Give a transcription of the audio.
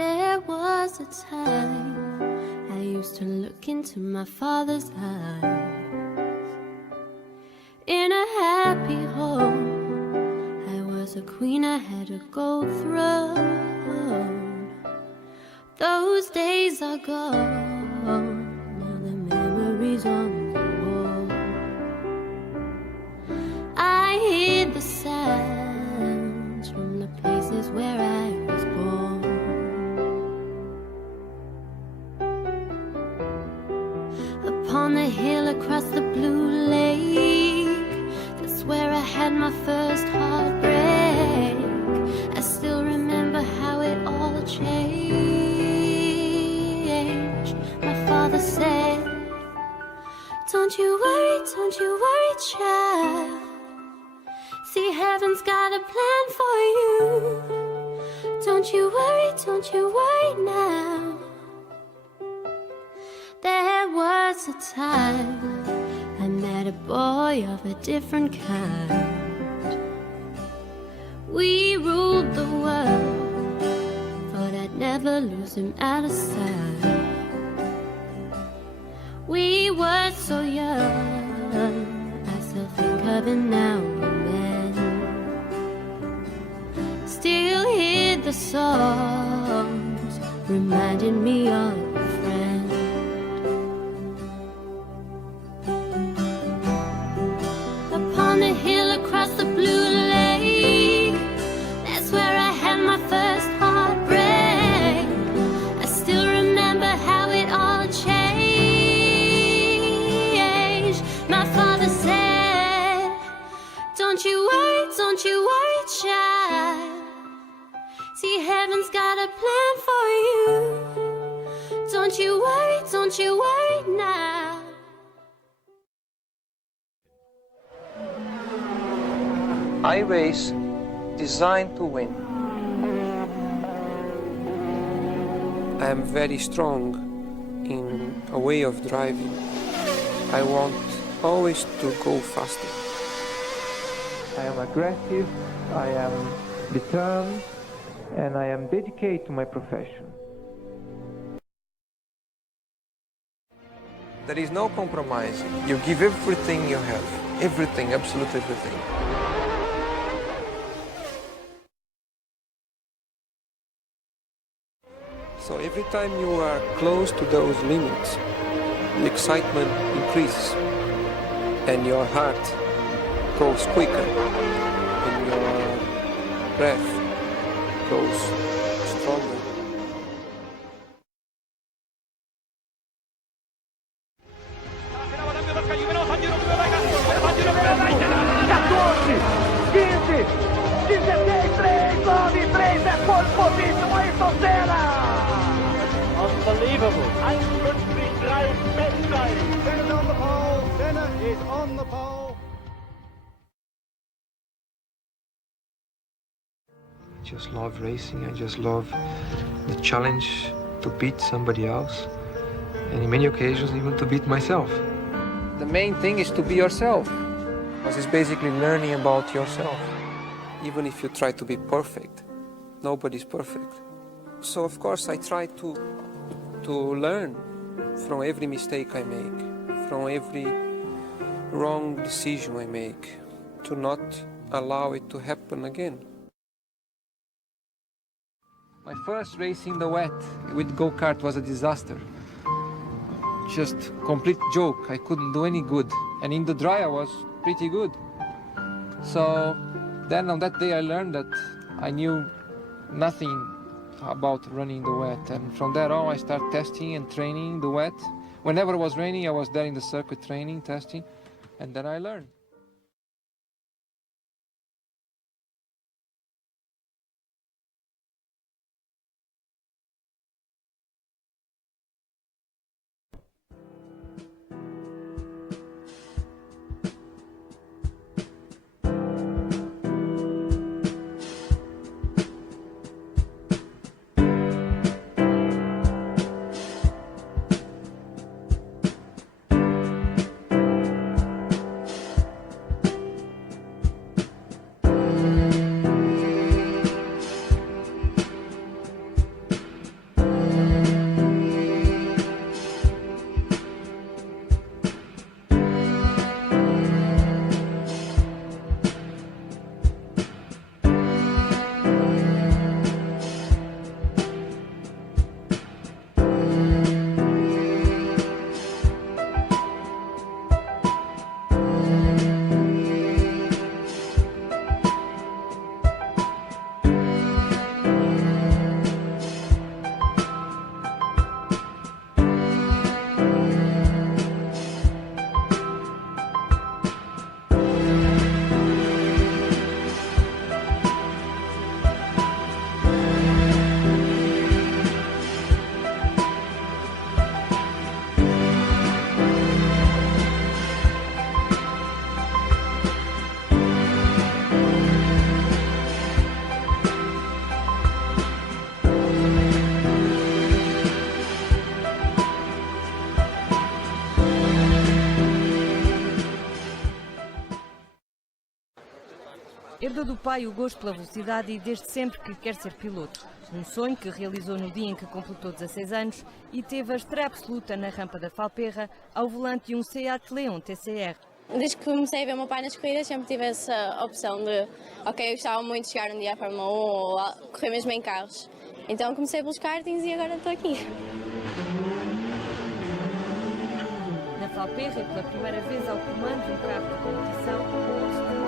There was a time I used to look into my father's eyes. In a happy home, I was a queen, I had a gold throne. Those days are gone, now the memories on the wall. I hear the sounds from the places where I was born. Upon the hill across the blue lake, that's where I had my first heartbreak. I still remember how it all changed. My father said, don't you worry, child. See, heaven's got a plan for you. Don't you worry now. There was a time I met a boy of a different kind. We ruled the world, thought I'd never lose him out of sight. We were so young, I still think of him now and then. Still hear the songs reminding me of a friend. Upon the hill across the blue lake, that's where I had my first heartbreak. I still remember how it all changed. My father said, don't you worry, child. See, heaven's got a plan for you. Don't you worry now. I race designed to win. I am very strong in a way of driving. I want always to go faster. I am aggressive, I am determined, and I am dedicated to my profession. There is no compromising. You give everything you have. Everything, absolutely everything. So every time you are close to those limits, the excitement increases and your heart goes quicker and your breath goes stronger. Unbelievable. 103 Bestzeit. Senna's on the pole. Senna is on the pole. I just love racing. I just love the challenge to beat somebody else, and in many occasions even to beat myself. The main thing is to be yourself, because it's basically learning about yourself. Even if you try to be perfect, nobody's perfect. So of course I try to learn from every mistake I make, from every wrong decision I make, to not allow it to happen again. My first race in the wet with go-kart was a disaster. Just complete joke, I couldn't do any good. And in the dry I was pretty good. So then on that day I learned that I knew nothing about running the wet, and from there on I started testing and training the wet. Whenever it was raining I was there in the circuit training, testing, and then I learned. Herdou do pai o gosto pela velocidade e desde sempre que quer ser piloto. Um sonho que realizou no dia em que completou 16 anos e teve a estreia absoluta na rampa da Falperra ao volante de um Seat Leon TCR. Desde que comecei a ver o meu pai nas corridas sempre tive essa opção de, ok, eu gostava muito de chegar um dia à Fórmula 1 ou correr mesmo em carros. Então comecei pelos kartings e agora estou aqui. Na Falperra, pela primeira vez ao comando de um carro de competição,